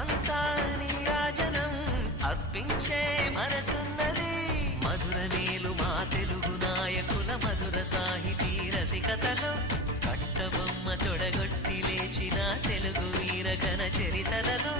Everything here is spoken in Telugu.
అంతా నీరాజనం అర్పించే మనసున్నది. మధుర నేలు మా తెలుగు నాయకుల మధుర సాహితీ రసికతలో కట్టబొమ్మ తొడగొట్టి లేచిన తెలుగు వీరగణ చరితలలో